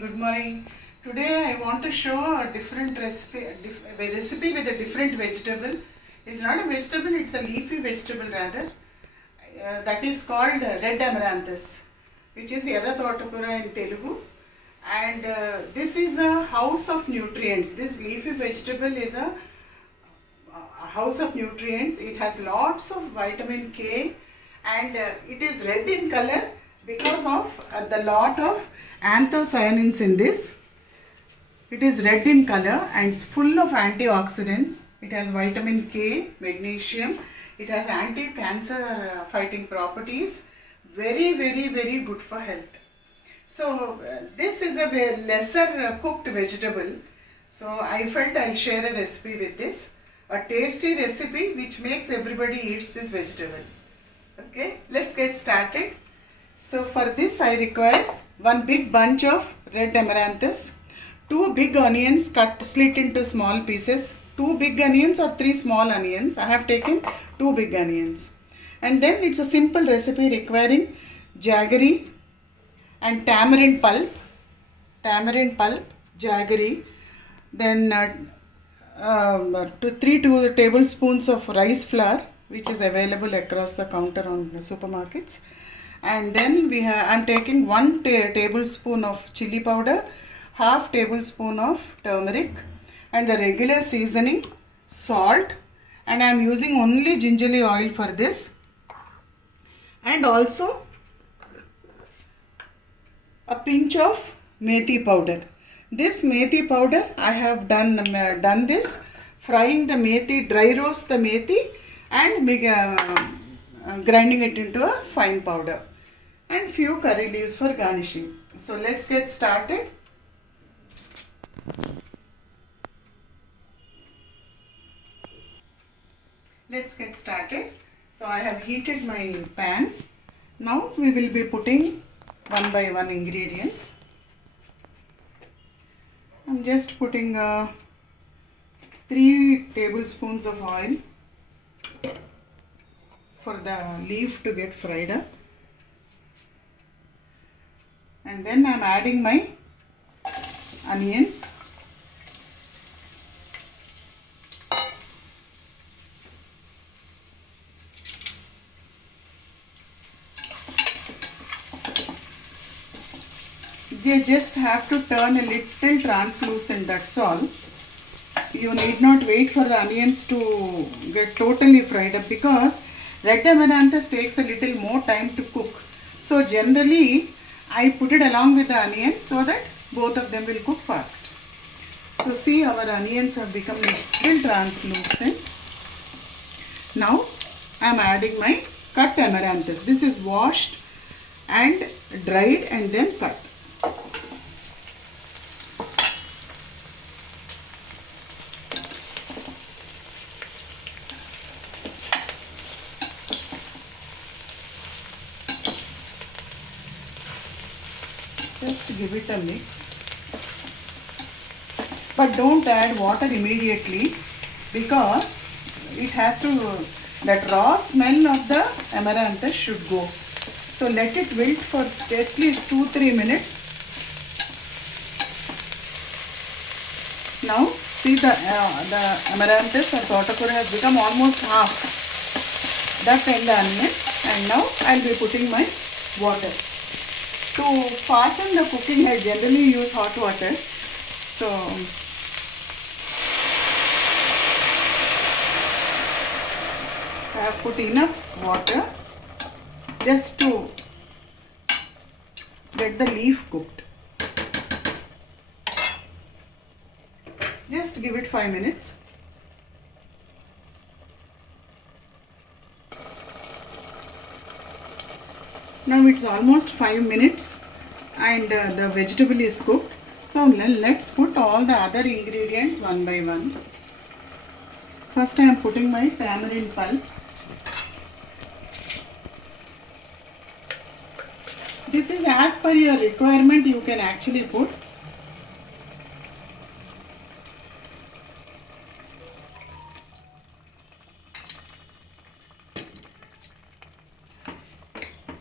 Good morning. Today I want to show a different recipe, a recipe with a different vegetable. It's not a vegetable, it's a leafy vegetable rather. That is called red amaranthus, which is erra thotakura in Telugu. And this is a house of nutrients. This leafy vegetable is a house of nutrients. It has lots of vitamin K and it is red in color because of the lot of anthocyanins in this. It is red in color and it's full of antioxidants. It has vitamin K, magnesium. It has anti-cancer fighting properties. Very good for health. So this is a lesser cooked vegetable. So I felt I'll share a recipe with this. A tasty recipe which makes everybody eats this vegetable. Okay, let's get started. So for this I require one big bunch of red amaranthus, 2 big onions slit into small pieces, 2 big onions or 3 small onions. I have taken 2 big onions. And then it's a simple recipe requiring jaggery and tamarind pulp, jaggery, then 2 tablespoons of rice flour, which is available across the counter on the supermarkets. And then I'm taking 1 tablespoon of chili powder, half tablespoon of turmeric, and the regular seasoning, salt, and I'm using only gingerly oil for this, and also a pinch of methi powder. This methi powder I have done this frying the methi, dry roast the methi and grinding it into a fine powder, and few curry leaves for garnishing. So let's get started. So I have heated my pan. Now we will be putting one by one ingredients. I'm just putting 3 tablespoons of oil for the leaf to get fried up. And then I'm adding my onions. They just have to turn a little translucent, that's all. You need not wait for the onions to get totally fried up because red amaranthus takes a little more time to cook. So generally I put it along with the onions so that both of them will cook fast. So see, our onions have become a little translucent. Now I am adding my cut amaranthus. This is washed and dried and then cut. Just give it a mix, but don't add water immediately because it has to, that raw smell of the amaranthus should go. So let it wilt for at least 2-3 minutes. Now see, the amaranthus or thotakura has become almost half that in the onion, and now I'll be putting my water. To fasten the cooking, I generally use hot water. So I have put enough water just to get the leaf cooked. Just give it 5 minutes. Now it's almost 5 minutes and the vegetable is cooked. So let's put all the other ingredients one by one. First I am putting my tamarind pulp. This is as per your requirement, you can actually put.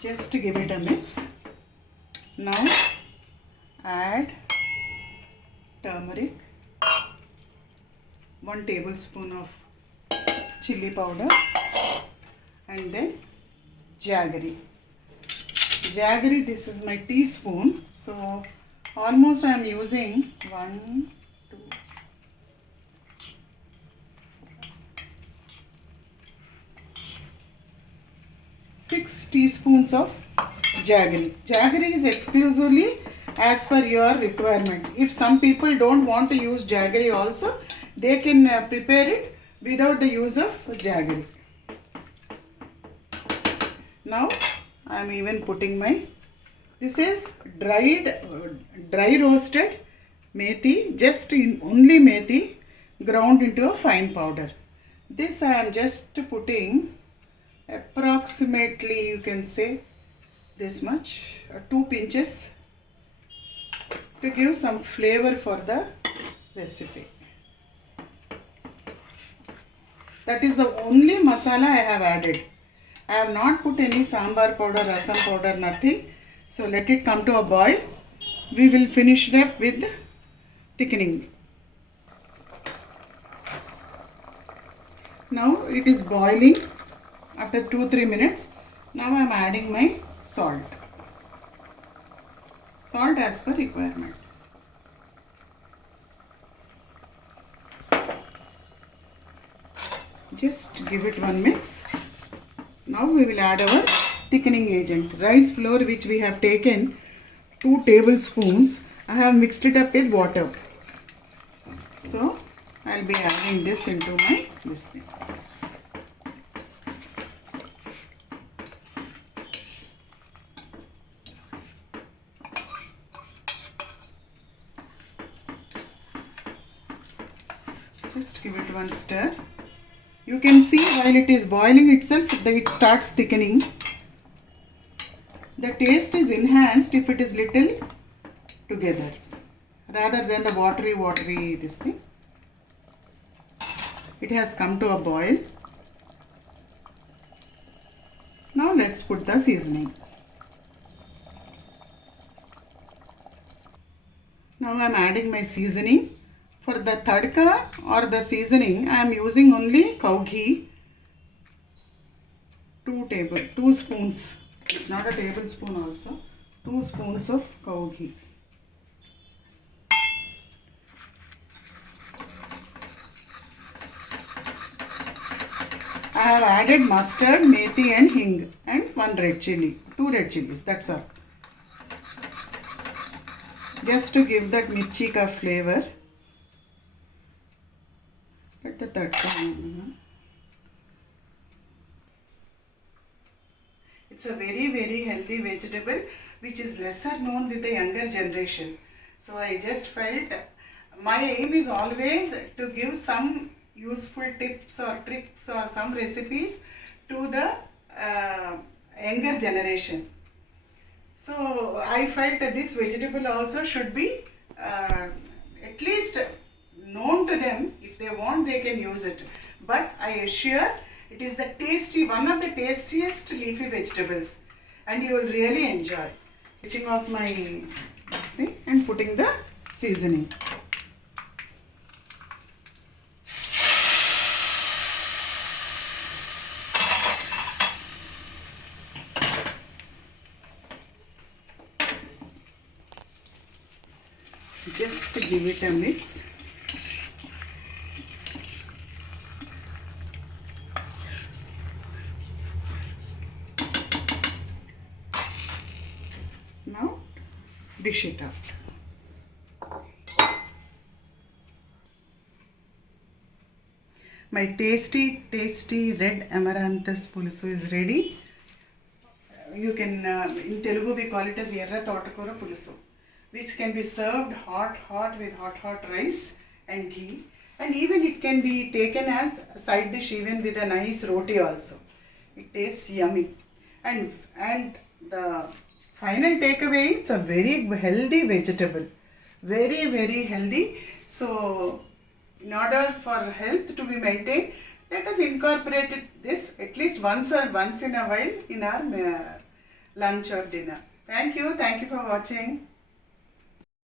Just to give it a mix. Now add turmeric, 1 tablespoon of chili powder, and then jaggery. Jaggery, this is my teaspoon, so almost I am using 1, 2, 6 teaspoons of jaggery. Jaggery is exclusively as per your requirement. If some people don't want to use jaggery also, they can prepare it without the use of jaggery. Now I am even putting this is dry roasted methi, just only methi ground into a fine powder. This I am just putting approximately, you can say this much, 2 pinches, to give some flavor for the recipe. That is the only masala I have added. I have not put any sambar powder, rasam powder, nothing. So let it come to a boil. We will finish it up with thickening. Now it is boiling after 2-3 minutes. Now I am adding my salt. Salt as per requirement. Just give it one mix. Now we will add our thickening agent. Rice flour which we have taken 2 tablespoons. I have mixed it up with water. So I will be adding this into this thing. Just give it one stir. You can see while it is boiling itself, it starts thickening. The taste is enhanced if it is little together rather than the watery this thing. It has come to a boil. Now let's put the seasoning. Now I am adding my seasoning. For the tadka or the seasoning, I am using only cow ghee, 2 spoons. It's not a tablespoon also. 2 spoons of cow ghee. I have added mustard, methi and hing and 1 red chili. 2 red chilies, that's all. Just to give that mirchi ka flavor. Let the tadka. It's a very healthy vegetable which is lesser known with the younger generation. So I just felt my aim is always to give some useful tips or tricks or some recipes to the younger generation. So I felt that this vegetable also should be at least known to them. If they want, they can use it. But I assure it is one of the tastiest leafy vegetables, and you will really enjoy. Switching off my this thing and putting the seasoning. Just to give it a mix. Now dish it out. My tasty red amaranthus pulusu is ready. You can, in Telugu we call it as erra thotakura pulusu, which can be served hot with hot rice and ghee, and even it can be taken as a side dish even with a nice roti also. It tastes yummy, and the final takeaway, it's a very healthy vegetable, very healthy. So in order for health to be maintained, let us incorporate this at least once in a while in our lunch or dinner. Thank you for watching.